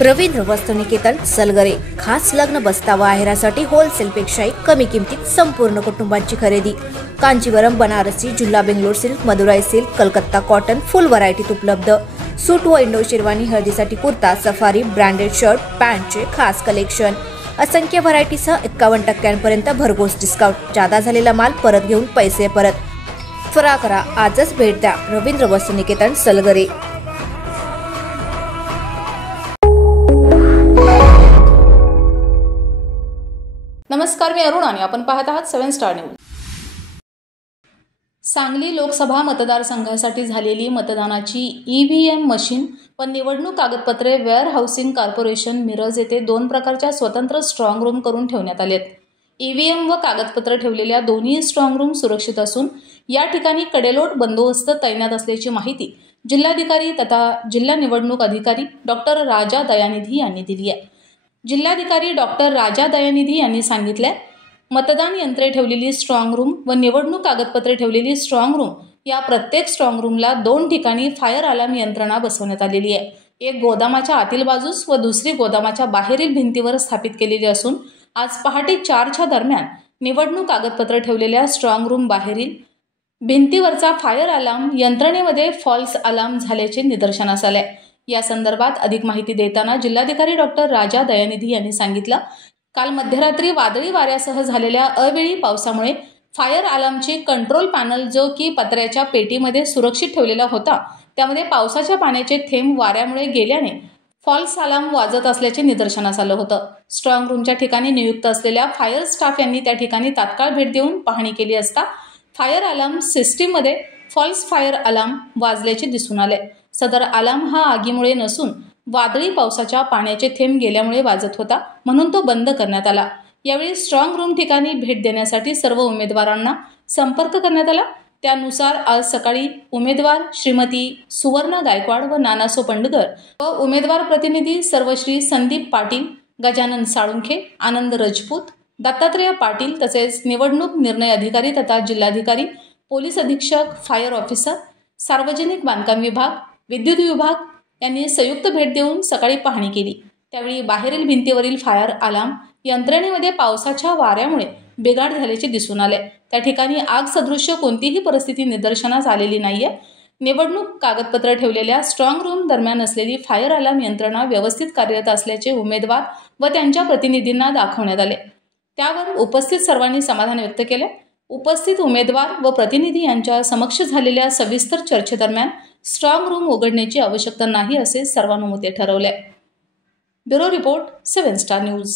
रवींद्र वस्त्रनिकेतन सलगरे खास लग्न बस्तावा आहेरासाठी होलसेलपेक्षाही कमी किमतीत संपूर्ण कुटुंबाची खरेदी। कांजीवरम, बनारसी, जुल्ला Bangalore silk, Madurai silk, Calcutta cotton full व्हरायटीत उपलब्ध। सूट व इंडो शेरवानी, हळदीसाठी कुर्ता, सफारी, ब्रँडेड शर्ट, पॅन्टचे खास कलेक्शन, असंख्य व्हरायटीसह 51% भरघोस डिस्काउंट। जादा झालेला माल परत घेऊन पैसे परत। त्वरा करा, आजच भेट द्या रवींद्र वस्त्रनिकेतन सलगरे। नमस्कार, मी अरुण आणि आपण पाहत आहात 7 स्टार न्यूज। सांगली लोकसभा मतदारसंघासाठी झालेली मतदानाची ईव्हीएम मशीन व निवडणूक कागदपत्रे वेअर हाऊसिंग कॉर्पोरेशन मिरज येथे 2 प्रकारच्या स्वतंत्र स्ट्रॉंग रूम करून ठेवण्यात आलेत। ईव्हीएम व कागदपत्र ठेवलेल्या दोन्ही स्ट्रॉंग रूम सुरक्षित असून या ठिकाणी कडेलोट बंदोबस्त तैनात असल्याची माहिती जिल्हाधिकारी तथा जिल्हा निवडणूक अधिकारी डॉक्टर राजा दयानिधी यांनी दिली आहे। जिल्हाधिकारी डॉक्टर राजा दयानिधी यांनी सांगितले, मतदान यंत्रे ठेवलेली स्ट्रॉंग रूम व निवडणूक कागदपत्रे ठेवलेली स्ट्रॉंग रूम या प्रत्येक स्ट्रॉंग रूमला 2 ठिकाणी फायर अलार्म यंत्रणा बसवण्यात आलेली आहे। एक गोदामाच्या आतील बाजूस व दुसरी गोदामाच्या बाहेरील भिंतीवर स्थापित केलेली असून आज पहाटे 4च्या दरम्यान निवडणूक कागदपत्र ठेवलेल्या स्ट्रॉंग रूम बाहेरील भिंतीवरचा फायर अलार्म यंत्रणेमध्ये फॉल्स अलार्म झाल्याचे निदर्शनास आले। या संदर्भात अधिक माहिती देताना जिल्हाधिकारी डॉक्टर राजा दयानिधी यांनी सांगितलं, काल मध्यरात्री वादळी वाऱ्यासह झालेल्या अवेळी पावसामुळे फायर अलार्मचे कंट्रोल पॅनल जो की पत्र्याच्या पेटीमध्ये सुरक्षित ठेवलेला होता, त्यामध्ये पावसाच्या पाण्याचे थेंब वाऱ्यामुळे गेल्याने फॉल्स अलार्म वाजत असल्याचे निदर्शनास आलं होतं। स्ट्रॉंग रूमच्या ठिकाणी नियुक्त असलेल्या फायर स्टाफ यांनी त्या ठिकाणी तात्काळ भेट देऊन पाहणी केली असता फायर अलार्म सिस्टीममध्ये फॉल्स फायर अलार्म वाजल्याचे दिसून आले। सदर अलार्म हा आगीमुळे नसून वादळी पावसाच्या पाण्याचे थेंब गेल्यामुळे वाजत होता, म्हणून तो बंद करण्यात आला। यावेळी स्ट्रॉंग रूम ठिकाणी भेट देण्यासाठी सर्व उमेदवारांना संपर्क करण्यात आला। त्यानुसार आज सकाळी उमेदवार श्रीमती सुवर्ण गायकवाड व नानासो पंडगर व उमेदवार प्रतिनिधी सर्वश्री संदीप पाटील, गजानन साळुंखे, आनंद राजपूत, दत्तात्रय पाटील तसेच निवडणूक निर्णय अधिकारी तथा जिल्हाधिकारी, पोलीस अधीक्षक, फायर ऑफिसर, सार्वजनिक बांधकाम विभाग, विद्युत विभाग यांनी संयुक्त भेट देऊन सकाळी पाहणी केली। त्यावेळी बाहेरील भिंतीवरील फायर अलार्म यंत्रणेमध्ये पावसाच्या वाऱ्यामुळे बिघाड झाल्याचे दिसून आले। त्या ठिकाणी आग सदृश्य कोणतीही परिस्थिती निदर्शनास आलेली नाहीये। निवडणूक कागदपत्र ठेवलेल्या स्ट्रॉंग रूम दरम्यान असलेली फायर अलार्म यंत्रणा व्यवस्थित कार्यरत असल्याचे उमेदवार व त्यांच्या प्रतिनिधींना दाखवण्यात आले। त्यावर उपस्थित सर्वांनी समाधान व्यक्त केले। उपस्थित उमेदवार व प्रतिनिधी यांच्या समक्ष झालेल्या सविस्तर चर्चेदरम्यान स्ट्रॉंग रूम उघडण्याची आवश्यकता नाही असे सर्वानुमते ठरवले। Bureau report 7 star news.